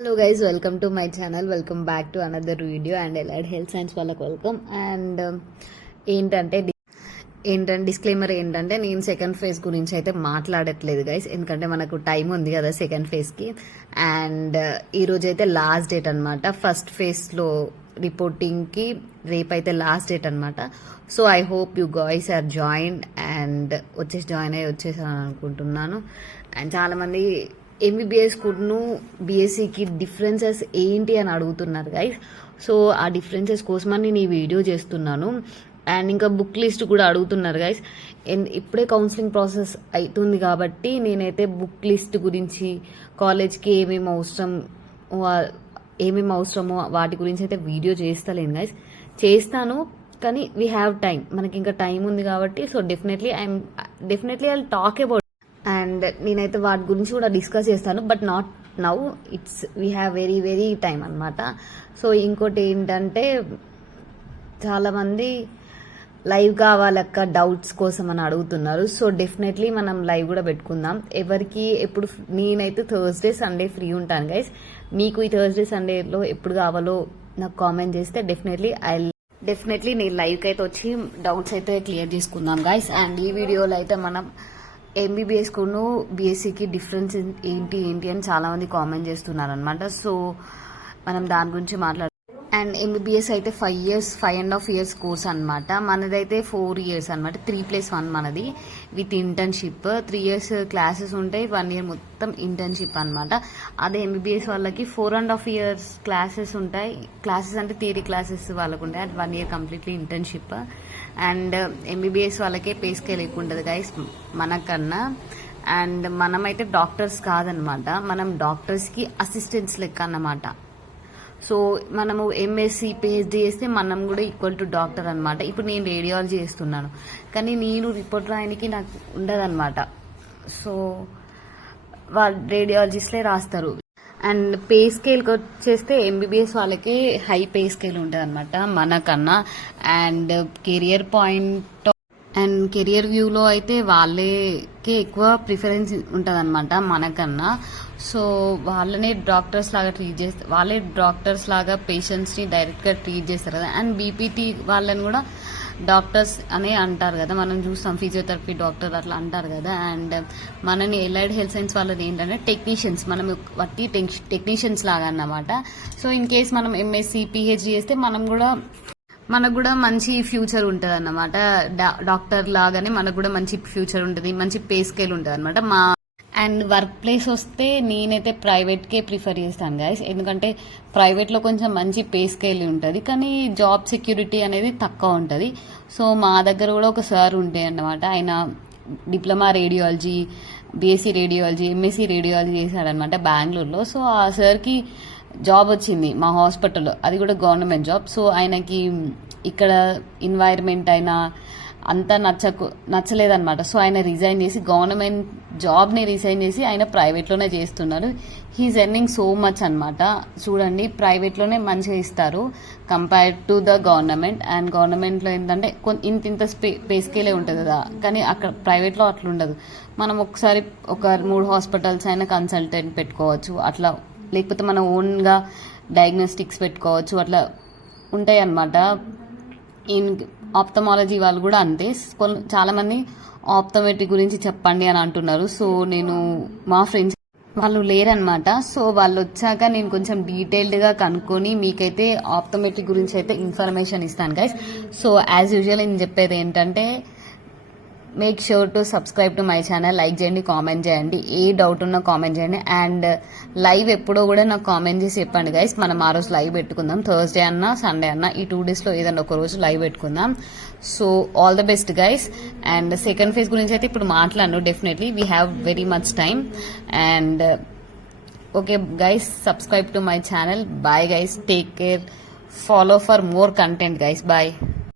Hello guys, welcome to my channel. Welcome back to another video and Allied Health Science వాళ్ళకి welcome. And ఏంటంటే disclaimer ఏంటంటే నేను second phase గురించి అయితే మాట్లాడట్లేదు గైస్, ఎందుకంటే మనకు టైం ఉంది కదా సెకండ్ ఫేజ్కి. అండ్ ఈరోజు అయితే లాస్ట్ డేట్ అనమాట. ఫస్ట్ ఫేజ్లో రిపోర్టింగ్కి రేపైతే లాస్ట్ డేట్ అనమాట. So I hope you guys are join and join అయ్యి వచ్చేసాను అనుకుంటున్నాను. అండ్ చాలామంది ఎంబీబీఎస్ కూడాను బీఎస్సీకి డిఫరెన్సెస్ ఏంటి అని అడుగుతున్నారు గైస్. సో ఆ డిఫరెన్సెస్ కోసమని నేను ఈ వీడియో చేస్తున్నాను. అండ్ ఇంకా బుక్ లిస్ట్ కూడా అడుగుతున్నారు గైస్. ఇప్పుడే కౌన్సిలింగ్ ప్రాసెస్ అవుతుంది కాబట్టి నేనైతే బుక్ లిస్ట్ గురించి, కాలేజ్కి ఏమేమి అవసరమో వాటి గురించి అయితే వీడియో చేస్తలేను గైస్. చేస్తాను కానీ వీ హ్యావ్ టైం, మనకి ఇంకా టైం ఉంది కాబట్టి. So definitely I talk about and నేనైతే వాటి గురించి కూడా డిస్కస్ చేస్తాను, but not now. We have very very time అనమాట. సో ఇంకోటి ఏంటంటే చాలామంది లైవ్ కావాలక్క డౌట్స్ కోసం అని అడుగుతున్నారు. సో డెఫినెట్లీ మనం లైవ్ కూడా పెట్టుకుందాం. ఎవరికి ఎప్పుడు నేనైతే థర్స్డే సండే ఫ్రీ ఉంటాను గైస్. మీకు ఈ థర్స్డే సండేలో ఎప్పుడు కావాలో నాకు కామెంట్ చేస్తే డెఫినెట్లీ నేను లైవ్కి అయితే వచ్చి డౌట్స్ అయితే క్లియర్ చేసుకుందాం గైస్. అండ్ ఈ వీడియోలో అయితే మనం ఎంబీబీఎస్ కూడాను బీఎస్సీకి డిఫరెన్స్ ఏంటి అని చాలా మంది కామెంట్ చేస్తున్నారు అనమాట. సో మనం దాని గురించి అండ్ ఎంబీబీఎస్ అయితే 5.5 years కోర్స్ అనమాట. మనదైతే 4 years అనమాట. 3+1 మనది విత్ ఇంటర్న్షిప్. 3 years క్లాసెస్ ఉంటాయి, 1 year మొత్తం ఇంటర్న్షిప్ అనమాట. అదే ఎంబీబీఎస్ వాళ్ళకి 4.5 years క్లాసెస్ ఉంటాయి. క్లాసెస్ అంటే థియరీ క్లాసెస్ వాళ్ళకు ఉంటాయి, అది 1 year completely internship. And MBBS వాళ్ళకే పే స్కేల్ ఎక్కువ ఉంటుంది గైస్ మనకన్నా. అండ్ మనమైతే డాక్టర్స్ కాదనమాట, మనం డాక్టర్స్కి అసిస్టెంట్స్ లెక్క అన్నమాట. సో మనము ఎంఎస్సి పిహెచ్డి చేస్తే మనం కూడా ఈక్వల్ టు డాక్టర్ అనమాట. ఇప్పుడు నేను రేడియాలజీ చేస్తున్నాను కానీ నేను రిపోర్ట్ రాయడానికి నాకు ఉండదన్నమాట. సో వాళ్ళు రేడియాలజిస్ట్లే రాస్తారు. అండ్ పే స్కేల్కి వచ్చేస్తే ఎంబీబీఎస్ వాళ్ళకి హై పే స్కేల్ ఉంటుంది అనమాట మనకన్నా. అండ్ కెరియర్ వ్యూలో అయితే వాళ్ళకే ఎక్కువ ప్రిఫరెన్స్ ఉంటుంది అనమాట మనకన్నా. సో వాళ్ళే డాక్టర్స్ లాగా పేషెంట్స్ని డైరెక్ట్గా ట్రీట్ చేస్తారు కదా. అండ్ బీపీటీ వాళ్ళని కూడా డాక్టర్స్ అనే అంటారు కదా, మనం చూస్తాం ఫిజియోథెరపీ డాక్టర్ అట్లా అంటారు కదా. అండ్ మనని ఎలైడ్ హెల్త్ సైన్స్ వాళ్ళది ఏంటంటే టెక్నీషియన్స్, మనం వట్టి టెక్నీషియన్స్ లాగా అన్నమాట. సో ఇన్ కేస్ మనం ఎంఎస్సి పిహెచ్డి చేస్తే మనకు కూడా మంచి ఫ్యూచర్ ఉంటుంది అన్నమాట. డాక్టర్ లాగానే మనకు కూడా మంచి ఫ్యూచర్ ఉంటుంది, మంచి పే స్కేల్ ఉంటుంది అనమాట. అండ్ వర్క్ ప్లేస్ వస్తే నేనైతే ప్రైవేట్కే ప్రిఫర్ చేస్తాను గైస్, ఎందుకంటే ప్రైవేట్లో కొంచెం మంచి పే స్కేల్ ఉంటుంది కానీ జాబ్ సెక్యూరిటీ అనేది తక్కువ ఉంటుంది. సో మా దగ్గర కూడా ఒక సార్ ఉంటే అన్నమాట, ఆయన diploma radiology, BSc radiology, MSc radiology చేశాడనమాట బెంగళూరులో. సో ఆ సార్కి జాబ్ వచ్చింది మా హాస్పిటల్లో, అది కూడా గవర్నమెంట్ జాబ్. సో ఆయనకి ఇక్కడ ఎన్వైర్న్మెంట్ అయినా అంతా నచ్చలేదన్నమాట. సో ఆయన రిజైన్ చేసి గవర్నమెంట్ జాబ్ని రిజైన్ చేసి ఆయన ప్రైవేట్లోనే చేస్తున్నారు. హీఈస్ ఎర్నింగ్ సో మచ్ అనమాట. చూడండి ప్రైవేట్లోనే మంచిగా ఇస్తారు compare to the government. And గవర్నమెంట్లో ఏంటంటే ఇంత పే స్కేలే ఉంటుంది కదా, కానీ అక్కడ ప్రైవేట్లో అట్లా ఉండదు. మనం ఒకసారి ఒక 3 హాస్పిటల్స్ అయినా కన్సల్టెంట్ పెట్టుకోవచ్చు అట్లా, లేకపోతే మన ఓన్గా డయాగ్నోస్టిక్స్ పెట్టుకోవచ్చు, అట్లా ఉంటాయి అన్నమాట. ఆప్థమాలజీ వాళ్ళు కూడా అంతే. చాలామంది ఆప్థమెట్రీ గురించి చెప్పండి అని అంటున్నారు. సో నేను మా ఫ్రెండ్స్ వాళ్ళు లేరనమాట. సో వాళ్ళు వచ్చాక నేను కొంచెం డీటెయిల్డ్గా కనుక్కొని మీకైతే ఆప్థమెట్రీ గురించి అయితే ఇన్ఫర్మేషన్ ఇస్తాను గైస్. సో యాజ్ యూజువల్ నేను చెప్పేది ఏంటంటే make sure to subscribe to my channel. Like చేయండి, కామెంట్ చేయండి, ఏ డౌట్ ఉన్నా కామెంట్ చేయండి. అండ్ లైవ్ ఎప్పుడో కూడా నాకు కామెంట్ చేసి చెప్పండి గైస్, మనం ఆ రోజు లైవ్ పెట్టుకుందాం. థర్స్డే అన్నా సండే అన్నా ఈ 2 daysలో ఏదన్నా ఒక రోజు లైవ్ పెట్టుకుందాం. So all the best guys. And second phase గురించి అయితే ఇప్పుడు మాట్లాడను, definitely we have very much time. And okay guys, subscribe to my channel. Bye guys, take care, follow for more content guys, bye.